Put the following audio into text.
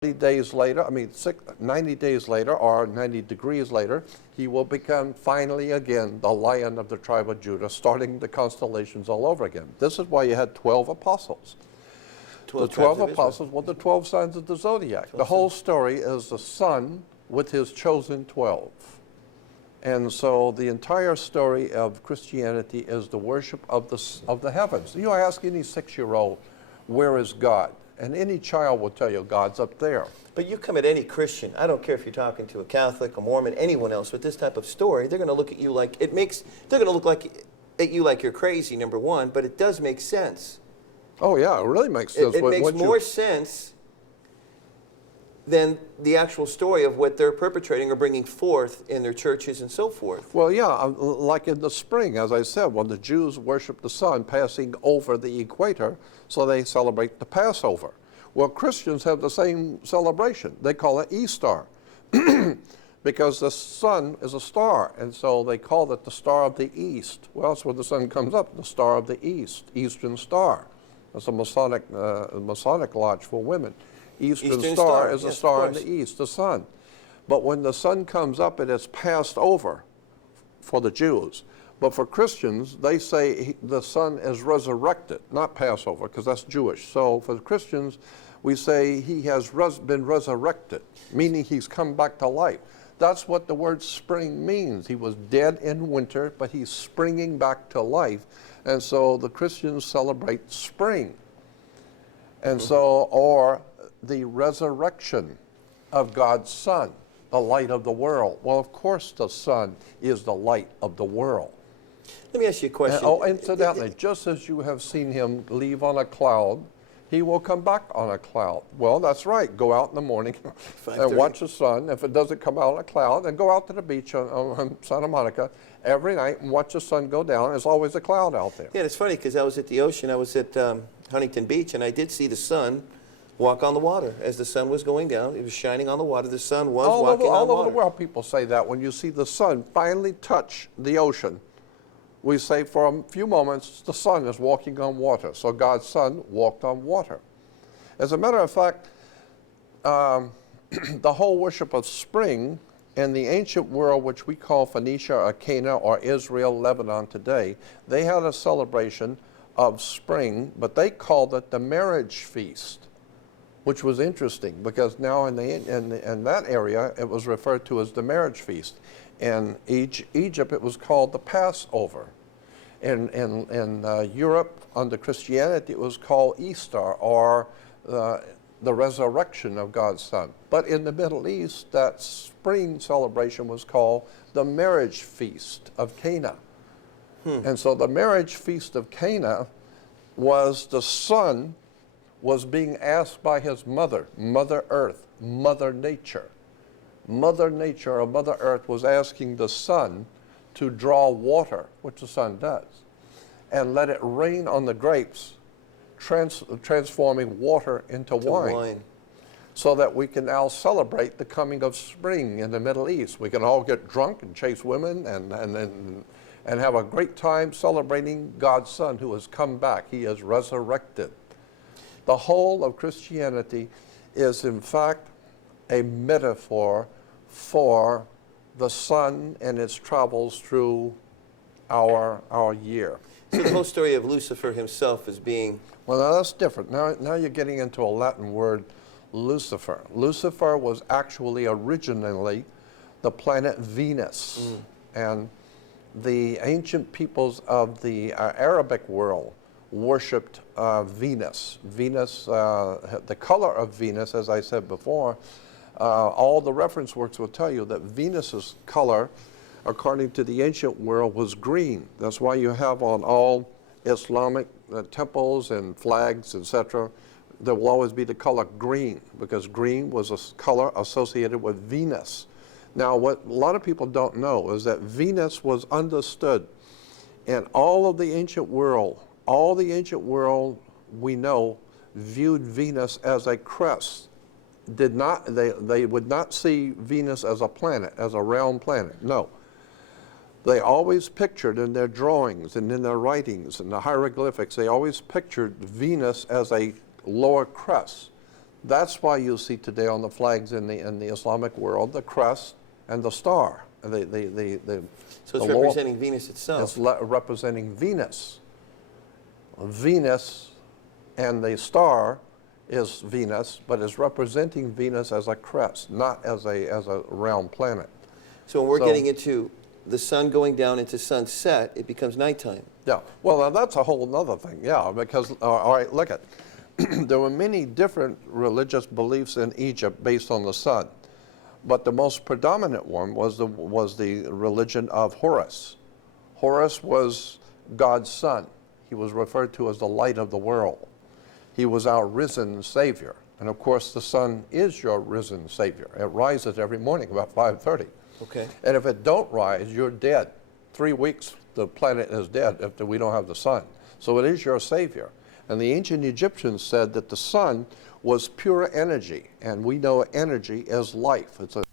days later, 90 days later, or 90 degrees later, he will become finally again the Lion of the tribe of Judah, starting the constellations all over again. This is why you had 12 apostles. 12 the 12 tribes of apostles were the 12 signs of the zodiac. The whole story is the Son with his chosen 12. And so the entire story of Christianity is the worship of the heavens. You ask any 6-year-old, where is God? And any child will tell you God's up there. But you come at any Christian, I don't care if you're talking to a Catholic, a Mormon, anyone else with this type of story, they're going to look at you like, they're going to look at you like you're crazy, number one, but it does make sense. Oh yeah, it really makes sense. It makes more sense than the actual story of what they're perpetrating or bringing forth in their churches and so forth. Well, yeah, like in the spring, as I said, when the Jews worship the sun passing over the equator, so they celebrate the Passover. Well, Christians have the same celebration. They call it Easter because the sun is a star, and so they call it the Star of the East. Well, that's where the sun comes up, the Star of the East, Eastern Star. That's a Masonic lodge for women. Eastern Star is a star in the east, the sun. But when the sun comes up, it is passed over for the Jews. But for Christians, they say the sun is resurrected, not Passover, because that's Jewish. So for the Christians, we say he has been resurrected, meaning he's come back to life. That's what the word spring means. He was dead in winter, but he's springing back to life. And so the Christians celebrate spring. And so, or the resurrection of God's Son, the light of the world. Well, of course the sun is the light of the world. Let me ask you a question. Incidentally, just as you have seen him leave on a cloud, he will come back on a cloud. Well, that's right. Go out in the morning and watch the sun. If it doesn't come out on a cloud, then go out to the beach on Santa Monica every night and watch the sun go down. There's always a cloud out there. Yeah, it's funny because I was at the ocean. I was at Huntington Beach, and I did see the sun walk on the water as the sun was going down. It was shining on the water. The sun was walking on water. All over the world, people say that when you see the sun finally touch the ocean. We say for a few moments, the sun is walking on water. So God's Son walked on water. As a matter of fact, the whole worship of spring in the ancient world, which we call Phoenicia or Cana or Israel, Lebanon today, they had a celebration of spring, but they called it the marriage feast, which was interesting because now in that area, it was referred to as the marriage feast. In Egypt, it was called the Passover. In Europe, under Christianity, it was called Easter, or the resurrection of God's Son. But in the Middle East, that spring celebration was called the marriage feast of Cana. And so the marriage feast of Cana was the son was being asked by his mother, Mother Earth, Mother Nature. Mother Nature or Mother Earth was asking the sun to draw water, which the sun does, and let it rain on the grapes, transforming water into wine, so that we can now celebrate the coming of spring in the Middle East. We can all get drunk and chase women and have a great time celebrating God's Son who has come back. He is resurrected. The whole of Christianity is, in fact, a metaphor for the sun and its travels through our year. So the whole story of Lucifer himself as being... Well, now that's different. Now you're getting into a Latin word, Lucifer. Lucifer was actually originally the planet Venus. And the ancient peoples of the Arabic world worshipped Venus. Venus, the color of Venus, as I said before, all the reference works will tell you that Venus's color, according to the ancient world, was green. That's why you have on all Islamic temples and flags, etc., there will always be the color green, because green was a color associated with Venus. Now, what a lot of people don't know is that Venus was understood in all of the ancient world. All the ancient world we know viewed Venus as a crest. They would not see Venus as a planet, as a round planet. No. They always pictured in their drawings and in their writings and the hieroglyphics, they always pictured Venus as a lower crest. That's why you see today on the flags in the Islamic world the crest and the star. So it's the representing Venus itself. It's representing Venus. Venus and the star is Venus, but is representing Venus as a crest, not as a round planet. So when we're getting into the sun going down into sunset, it becomes nighttime. Yeah, well, now that's a whole other thing, yeah, because, all right, look at, there were many different religious beliefs in Egypt based on the sun, but the most predominant one was the religion of Horus. Horus was God's son. He was referred to as the light of the world. He was our risen Savior. And of course, the sun is your risen Savior. It rises every morning about 5:30. Okay. And if it don't rise, you're dead. 3 weeks, the planet is dead if we don't have the sun. So it is your Savior. And the ancient Egyptians said that the sun was pure energy. And we know energy is life. It's a